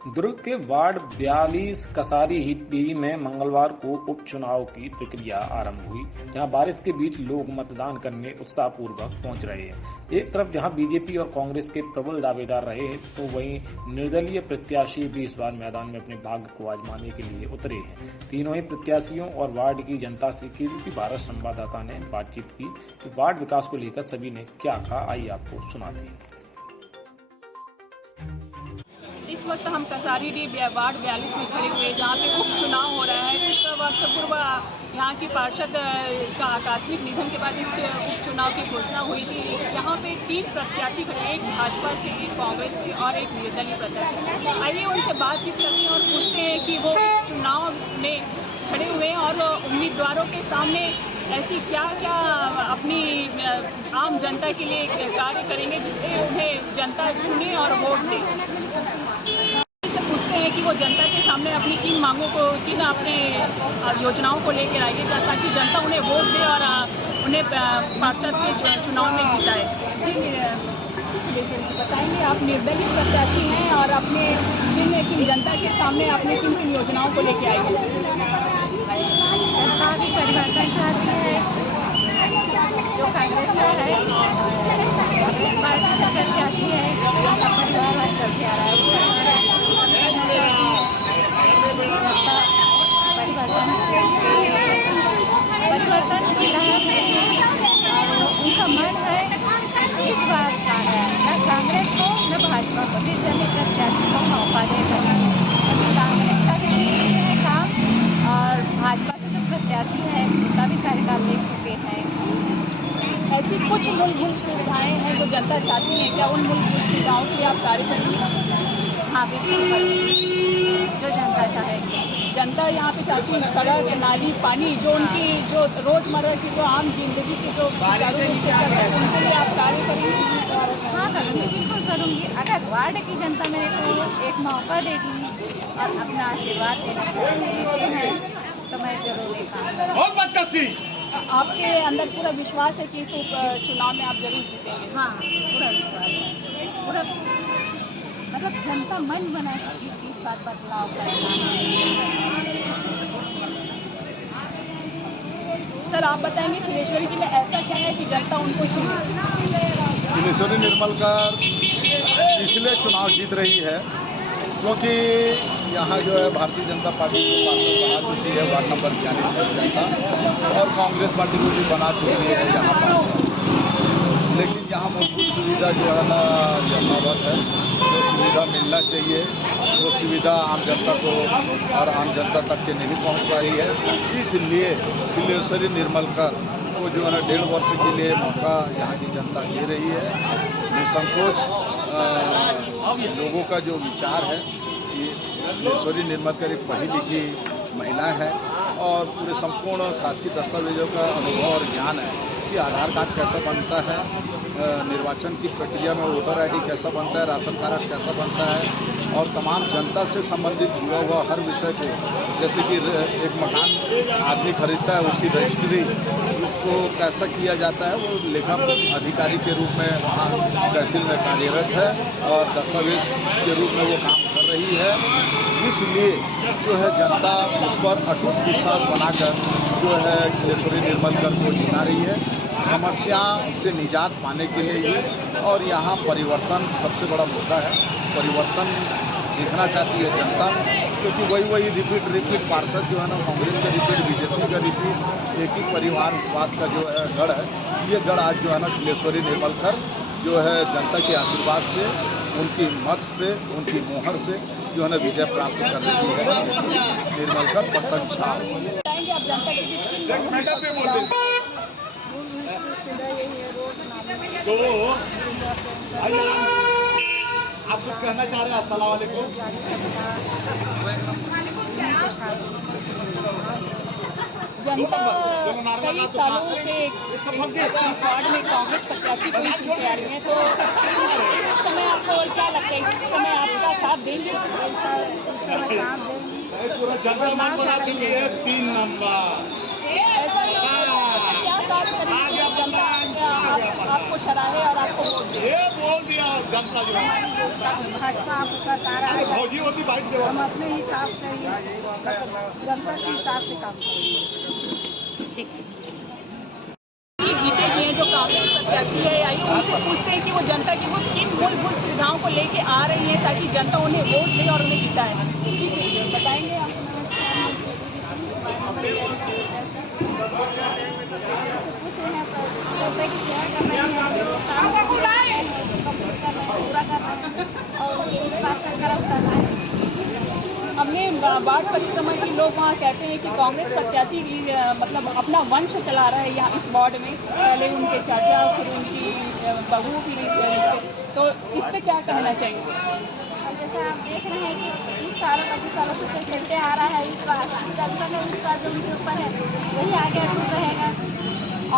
दुर्ग के वार्ड 42 कसारी हिटपीरी में मंगलवार को उपचुनाव की प्रक्रिया आरंभ हुई, जहां बारिश के बीच लोग मतदान करने उत्साहपूर्वक पहुंच रहे हैं। एक तरफ जहां बीजेपी और कांग्रेस के प्रबल दावेदार रहे हैं, तो वहीं निर्दलीय प्रत्याशी भी इस बार मैदान में अपने भाग्य को आजमाने के लिए उतरे हैं। तीनों ही प्रत्याशियों और वार्ड की जनता से केबीपी भारत संवाददाता ने बातचीत की कि वार्ड विकास को लेकर सभी ने क्या कहा, आइए आपको सुनाते हैं। इस वक्त हम कसारी डी वार्ड 42 में खड़े हुए, जहाँ पे उपचुनाव हो रहा है। इस वक्त पूर्व यहाँ की पार्षद का आकस्मिक निधन के बाद इस उपचुनाव की घोषणा हुई थी। यहाँ पे 3 प्रत्याशी खड़े हैं, एक भाजपा से, एक कांग्रेस से और एक निर्दलीय प्रत्याशी। आइए उनसे बातचीत करते हैं और पूछते हैं कि वो इस चुनाव में खड़े हुए हैं और उम्मीदवारों के सामने ऐसी क्या क्या अपनी आम जनता के लिए कार्य करेंगे जिससे उन्हें जनता चुने और वोट दे। से पूछते हैं कि वो जनता के सामने अपनी किन मांगों को, किन अपने योजनाओं को लेकर आएंगे ताकि जनता उन्हें वोट दे और उन्हें पार्षद के चुनाव में जिताए। जी बताएंगे, आप निर्दलीय प्रत्याशी हैं और अपने किन जनता के सामने अपने किन किन योजनाओं को लेकर आएंगे? जनता भी परिवर्तन चाहती है, जो कांग्रेस का है, कांग्रेस पार्टी से प्रत्याशी है, जनता परिवार चलते आ रहा है। परिवर्तन की लहर है और उनका मन है इस बात का है न कांग्रेस को न भाजपा को, निर्दलीय प्रत्याशी को मौका देकर। अभी कांग्रेस का भी है काम और भाजपा के जो प्रत्याशी हैं उनका भी कार्यकाल देख चुके हैं। ऐसी कुछ मूलभूत सुविधाएं हैं जो जनता चाहती है, क्या उन मूलभूत सुविधाओं की आप कार्य करेंगे? हाँ बिल्कुल, जो जनता चाहेगी। जनता यहाँ पे चाहती है सड़क, नाली, पानी, जो उनकी जो रोज़मर्रा की जो आम जिंदगी के जो उनके लिए आप कार्य करेंगे? हाँ करूँगी, बिल्कुल करूँगी। अगर वार्ड की जनता मेरे को एक मौका देगी और अपना आशीर्वाद देते हैं तो मैं जरूर ये काम करूँगी। आपके अंदर पूरा विश्वास है कि इस चुनाव में आप जरूर जीतेंगे? हाँ पूरा विश्वास है, पूरा मतलब जनता मन बना चुकी है कि इस बार बदलाव करना है। सर आप बताएंगे खिलेश्वरी जी में ऐसा क्या है कि जनता उनको चुने? खिलेश्वरी निर्मलकर पिछले चुनाव जीत रही है, क्योंकि यहाँ जो है भारतीय जनता पार्टी को पार्षद बना चुकी है वार्ड नंबर 42 जनता, और कांग्रेस पार्टी को भी बना चुकी है यहाँ पर। लेकिन यहाँ मूलभूत सुविधा जो है ना यथावत है, जो सुविधा मिलना चाहिए वो सुविधा आम जनता को और आम जनता तक के नहीं पहुँच पा रही है। इसलिए खिलेश्वरी निर्मलकर को जो है 1.5 वर्ष के लिए मौका यहाँ की जनता दे रही है। निसंकोच लोगों का जो विचार है कि खिलेश्वरी निर्मलकर एक पढ़ी लिखी महिला है और पूरे संपूर्ण शासकीय दस्तावेजों का अनुभव और ज्ञान है कि आधार कार्ड कैसा बनता है, निर्वाचन की प्रक्रिया में वोटर आईडी कैसा बनता है, राशन कार्ड कैसा बनता है, और तमाम जनता से संबंधित जुड़ा हुआ हर विषय को, जैसे कि एक मकान आदमी खरीदता है उसकी रजिस्ट्री को कैसा किया जाता है, वो लेखा अधिकारी के रूप में वहाँ तहसील में कार्यरत है और दस्तावेज के रूप में वो काम कर रही है। इसलिए जो है जनता उस पर अटूट विश्वास बनाकर जो है खिलेश्वरी निर्मलकर को जिता रही है, समस्या से निजात पाने के लिए ही। और यहाँ परिवर्तन सबसे बड़ा मुद्दा है, परिवर्तन देखना चाहती है जनता, क्योंकि वही रिपीट पार्षद जो है ना, कांग्रेस का रिपीट, बीजेपी का रिपीट, एक ही परिवारवाद का जो है गढ़ है, ये गढ़ आज जो है ना खिलेश्वरी निर्मलकर जो है जनता के आशीर्वाद से, उनकी मत से, उनकी मोहर से जो है ना विजय प्राप्त कर रही है। निर्मलकर प्रत्यक्ष आप कुछ कहना चाह रहे हैं? अस्सलाम वालेकुम। जनता कई सालों से इस वार्ड में कांग्रेस प्रत्याशी को ही चुनते आ रही है, तो इस समय आपको क्या लगता है, इस समय आपका साथ देंगे? पूरा जनता मन बना चुकी है 3 नंबर। ऐसा क्या कार्य करेंगे जब जनता आपको चढ़ाए और आपको वोट दे? ये बोल दिया जनता जो भाजपा सरकार आएगा, फौजी होती बाइट दे हम अपने हिसाब से ही जनता के हिसाब से काम करेंगे। ठीक है। जीते जी हैं जो कांग्रेस प्रत्याशी है आई, उनसे पूछते हैं कि वो जनता की वो किन मूलभूत सुविधाओं को लेके आ रही है ताकि जनता उन्हें वोट दे और उन्हें जिताए। ठीक है, बताएंगे आप? हमने बाढ़ परिक्रमा के लोग वहाँ कहते हैं कि कांग्रेस प्रत्याशी भी मतलब अपना वंश चला रहा है यहाँ इस वार्ड में, पहले उनके चाचा फिर उनकी बहू फिर, तो इस पे क्या कहना चाहिए? जैसा आप देख रहे हैं कि 30 सालों 25 सालों से चलते आ रहा है, इस बार जनता ने इसका जो उनके ऊपर है वही आगे अटूट रहेगा।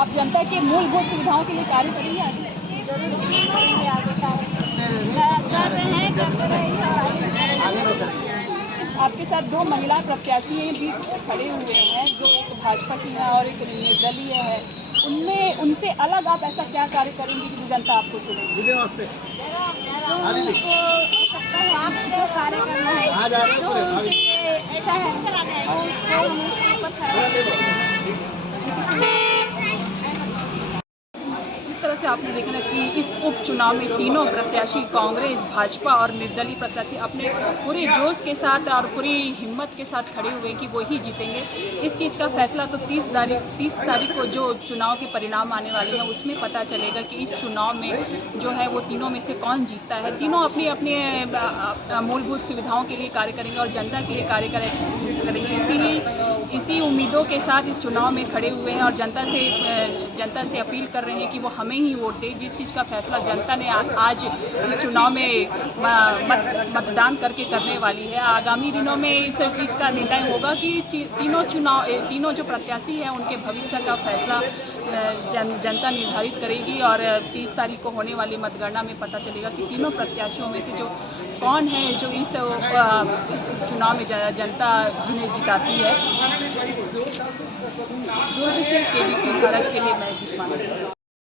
आप जनता के मूलभूत सुविधाओं के लिए कार्य करेंगे आगे? जरूर करेंगे आगे कार्य कर रहे हैं, करते रहेंगे और आगे भी करेंगे। आपके साथ दो महिला प्रत्याशी भी खड़े हुए हैं, जो एक भाजपा की है और एक निर्दलीय है। उनमें उनसे अलग आप ऐसा क्या कार्य करेंगे कि जनता आपको चुनेगी? जो उनको आवश्यकता है आपको कार्य करना है, जो उनके लिए अच्छा है और उसको हम उसके ऊपर खड़ा करेंगे। जिस तरह से आपने देखा ना कि इस उपचुनाव में तीनों प्रत्याशी कांग्रेस, भाजपा और निर्दलीय प्रत्याशी अपने पूरे जोश के साथ और पूरी हिम्मत के साथ खड़े हुए कि वो ही जीतेंगे। इस चीज़ का फैसला तो 30 तारीख को जो चुनाव के परिणाम आने वाले हैं उसमें पता चलेगा कि इस चुनाव में जो है वो तीनों में से कौन जीतता है। तीनों अपने अपने मूलभूत सुविधाओं के लिए कार्य करेंगे और जनता के लिए कार्य करेंगे। इसी उम्मीदों के साथ इस चुनाव में खड़े हुए हैं और जनता से अपील कर रहे हैं कि वो हमें ही वोट दे। जिस चीज़ का फैसला जनता ने आज इस चुनाव में मतदान करके करने वाली है। आगामी दिनों में इस चीज़ का निर्णय होगा कि तीनों जो प्रत्याशी हैं उनके भविष्य का फैसला जनता निर्धारित करेगी और 30 तारीख को होने वाली मतगणना में पता चलेगा कि तीनों प्रत्याशियों में से जो कौन है जो इस चुनाव में जनता जिन्हें जिताती है। दुर्ग से केबीपी भारत के लिए मैं